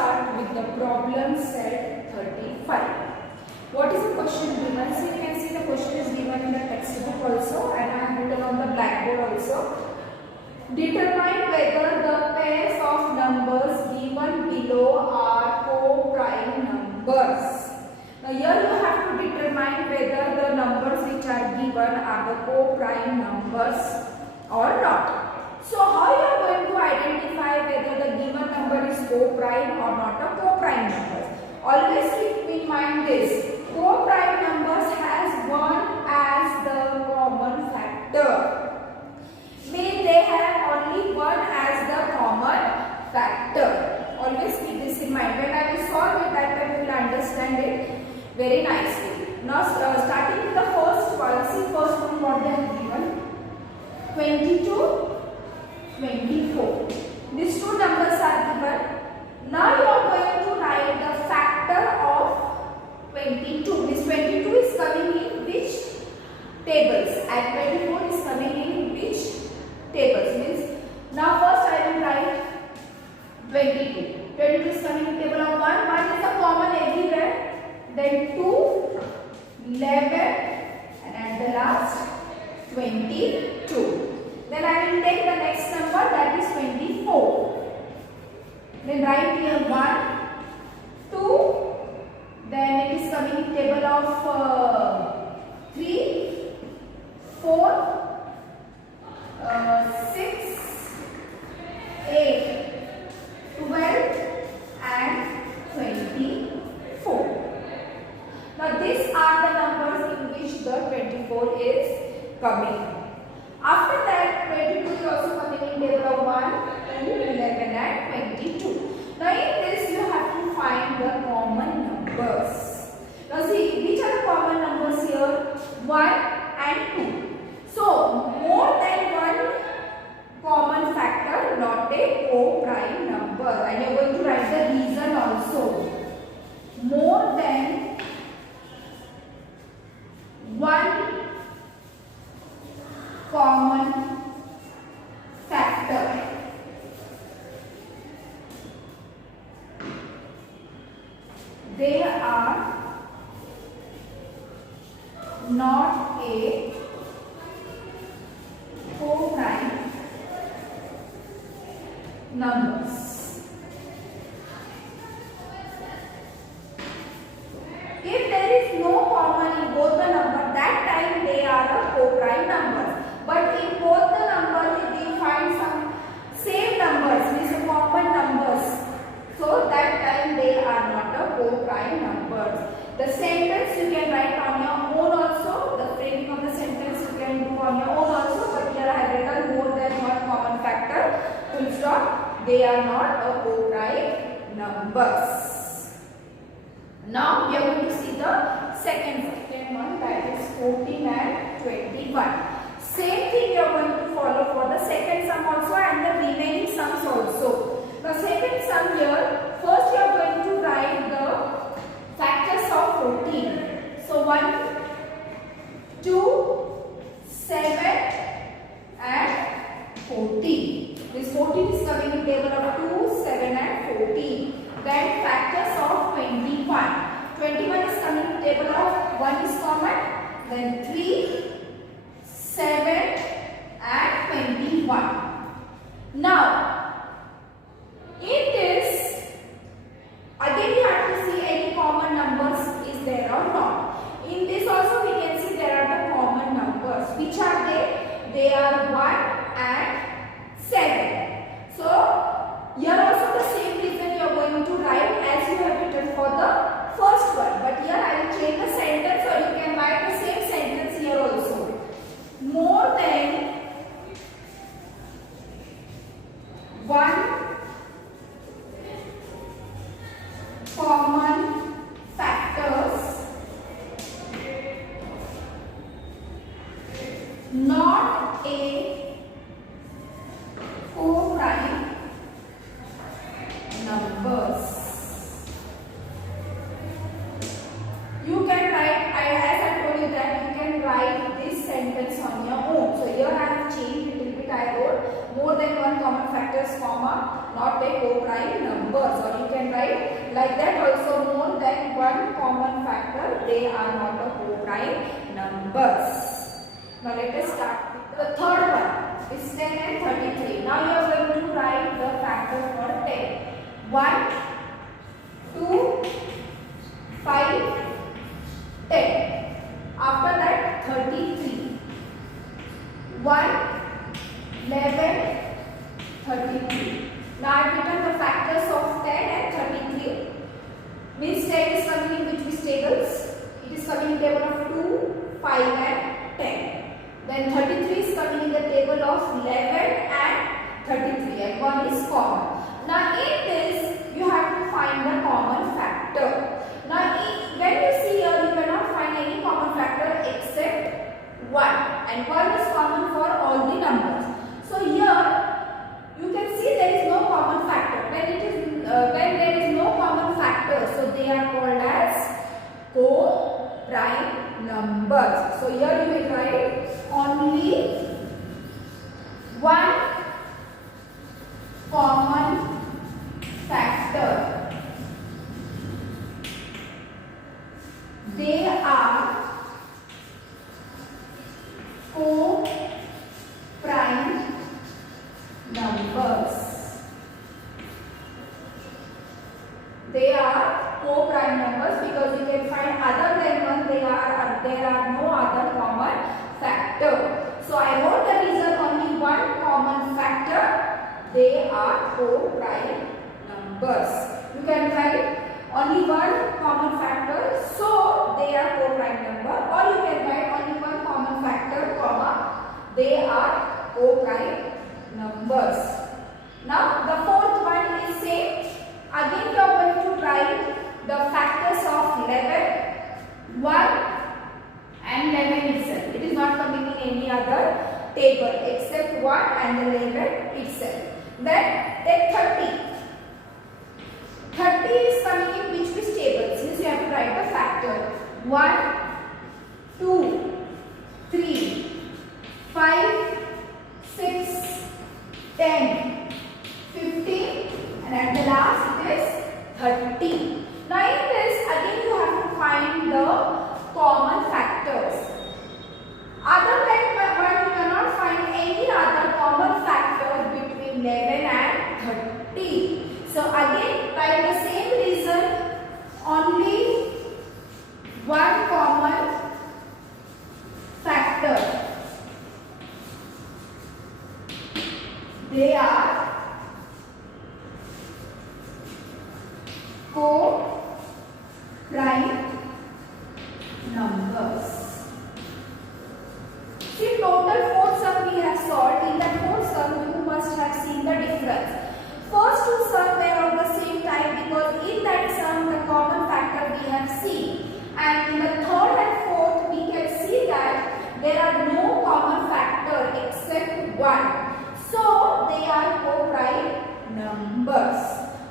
start with the problem set 35. What is the question given? So you can see the question is given in the textbook also, and I have written on the blackboard also. Determine whether the pairs of numbers given below are co-prime numbers. Now here you have to determine whether the numbers which are given are the co-prime numbers or not. So how you are going to identify whether the given number is co-prime or not a co-prime number? Always keep in mind this. Co-prime numbers has 1 as the common factor. Means they have only 1 as the common factor. Always keep this in mind. When I will solve it, that time you will understand it very nicely. Now starting with the first one. See first one what they have given. 22, 24. These two numbers are given. Now you are going to write the factor of 22. This 22 is coming in which tables and 24 is coming in which tables. Means now first I will write 22. 22 is coming in table of 1. 1 is a common everywhere. Then 2, 11 and at the last 22. Then I will take the next number, that is 24. Then write here 1, 2, then it is coming in table of 3, 4, 6, 8, 12 and 24. Now these are the numbers in which the 24 is coming. After that 22 is also coming in table of 1, 2, 11 and 22. Now in this you have to find the common numbers. Now see which are the common numbers here? 1 and 2. So more than one common factor, not a co-prime number. And you are going to write the reason also. More than one common factor. They are not a co-prime numbers. If there is no common in both the numbers, that time they are a co-prime numbers. But in both the numbers, if we find some same numbers, means common numbers, so that time they are not a co-prime numbers. The sentence you can write on your own also. The framing of the sentence you can do on your own also. But here I have written more than one common factor. Full stop. They are not a co-prime numbers. Now we are going to see the second one, that is 14 and 21. Same thing you are going to follow for the second sum also and the remaining sums also. The second sum here, first you are going to write the factors of 14. So 1, 2, 7 and 14. This 14 is coming in table of 2, 7 and 14. Then factors of 21. 21 is coming in table of 1 is common. Then 3, 7 and 21. Now, in this, again we have to see any common numbers is there or not. In this also we can see there are the common numbers. Which are they? They are 1 and 7. So, here also the same reason you are going to write as you have written for the first one. But here I will change the sentence, or you can write the same sentence here also. More than one common factors, not a more than one common factors, comma, not a co-prime numbers. Or you can write like that also, more than one common factor, they are not a co-prime numbers. Now let us start with the third one. Is 10 and 33. Now you are going to write the factors for 10. 1, 2, 5, 10. After that 33. 1, 11, 33. Now I have written the factors of 10 and 33. Means 10 is coming in which tables? It is coming in table of 2, 5 and 10. Then 33 is coming in the table of 11 and 33, and 1 is common. Now in this you have to find the common factor. Now when you see here, you cannot find any common factor except 1, and 1 is common for all the numbers. So here you can see there is no common factor. When there is no common factor, so they are called as co-prime numbers. So here you will write only one common factor. They are co-prime numbers. They are co-prime numbers because you can find other than one, there are no other common factor. So I wrote the reason only one common factor. They are co-prime numbers. You can write only one common factor, so they are co-prime number, or you can write only one common factor, comma, they are co-prime numbers. Now the fourth one is same. Again you are going to write the factors of 11, 1 and 11 itself. It is not coming in any other table except 1 and 11 itself. Then take 30. 30 is coming in which table? Since you have to write the factor. 1, 2, 3, 5, 6, 10, 15, and at the last it is 30. Now in this again you have to find the common factors. Other than 1, you cannot find any other common factor between 11 and 30. So again write the same reason, only one common factor. They are co-prime numbers. See, total 4 sum we have solved. In that 4 sum you must have seen the difference. First 2 sum were of the same type because in that sum the common factor we have seen, and in the third and fourth we can see that there are no common factor except 1. So they are co-prime numbers.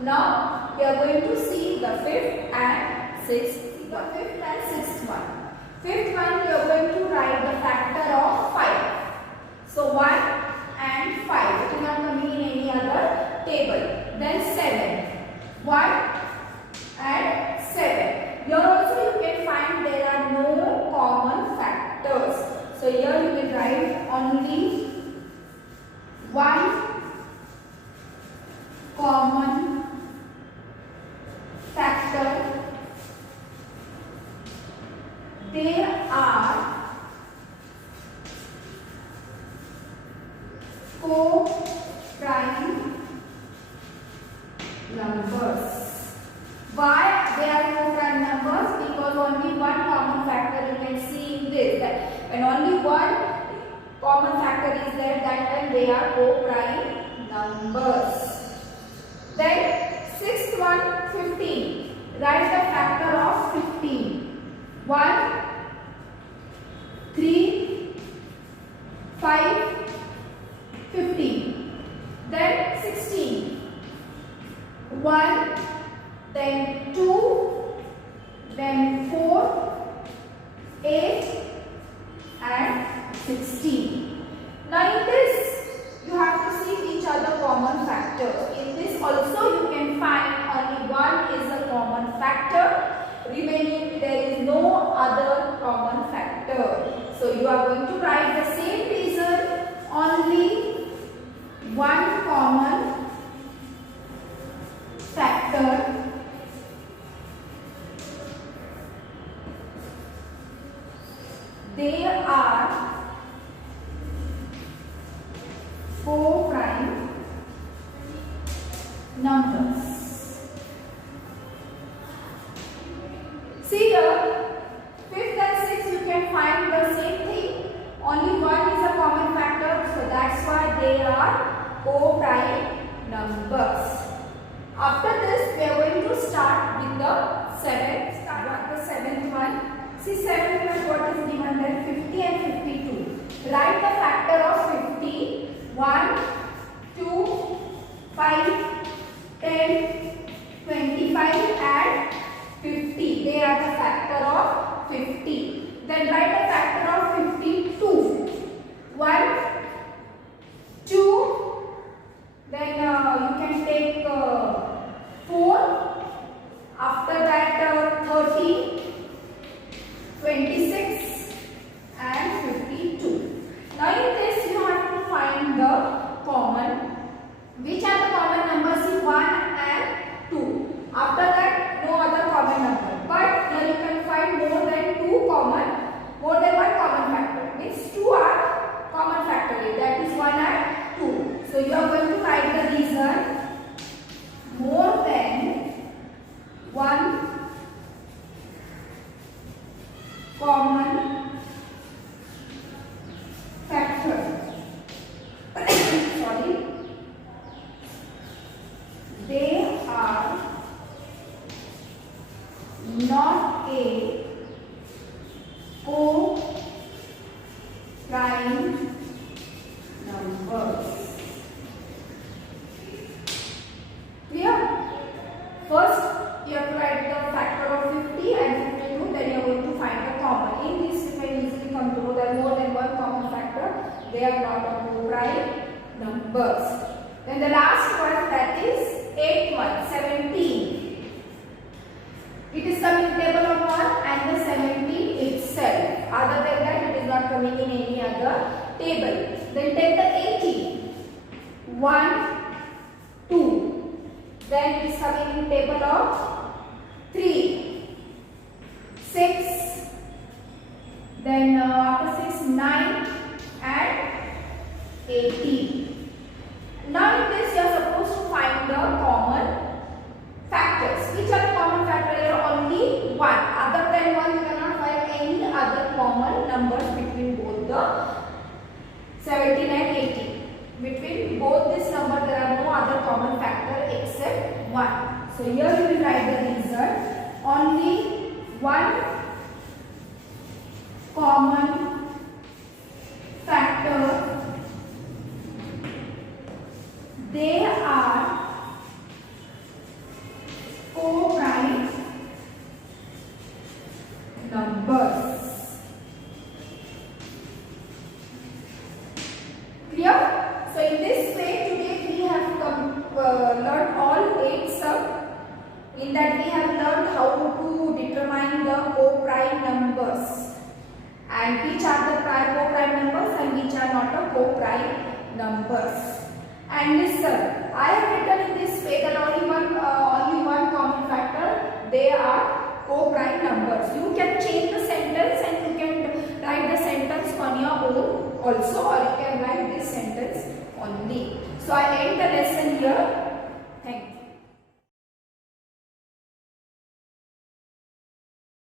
Now we are going to see the fifth and sixth. The fifth and sixth one. Fifth one we are going to write the factor of 5. So 1 and 5. It is not coming in any other table. Then 7. 1 and 7. Here also you can find there are no common factors. So here you will write only one common factor. They are co-prime numbers. Why they are co-prime numbers? Because only one common factor you can see in this. That when only one common factor is there, that time they are co-prime numbers. Then sixth one, 15. Write the factor of 15. 1, 3, 5, 15. Then 16. 1, then 2, then 4, 8 and 16. Now in this you have to see common factor. Remaining there is no other common factor. So you are going to write the same reason, only one common factor they are 4 prime numbers. See here, 5th and 6th you can find the same thing. Only one is a common factor, so that's why they are co-prime numbers. After this, we are going to start with the 7th. Start with the 7th one. See 7th one, what is given there? 50 and 52. Write the factor of 50. 1, 2, 5, 10, 25 and 50. They are the factor of 50. Then write the factor of 52. 1, 2, then you can take 4. After that 13, 26 and 52. Now in this you have to find the common. Which are the common numbers? See 1 and 2. After that no other common number. But here you can find more than one common factor. Means 2 are common factor. That is 1 and 2. So you are going to write the reason more than one common factor. Sorry. They are not a co-prime numbers. Clear? First, you have to write the factor of 50 and 52, then you are going to find the common. In this, you can easily come to know that more than one common factor, they are not a co-prime numbers. Then the last one, that is 8th one, 17. It is coming in table of 1 and the 17 itself. Other than that, it is not coming in any other table. Then take the 18. 1, 2. Then it is coming in table of 3. 6. Then after 6, 9 and 18. Now in this you are supposed to find the common factors. Which are the common factors? There are only one. Other than one, you cannot find any other common numbers between both the 17 and 18. Between both this number, there are no other common factor except 1. So here you will write the reason. Only one common factor. They are co-prime numbers. Clear? So in this way, today we have learned all 8 sum. In that we have learned how to determine the co-prime numbers and which are the co-prime numbers and which are not the co-prime numbers. And listen, I have written in this way that only one common factor, they are co-prime numbers. You can change the sentence and you can write the sentence on your own also, or you can write this sentence only. So I end the lesson here. Thank you.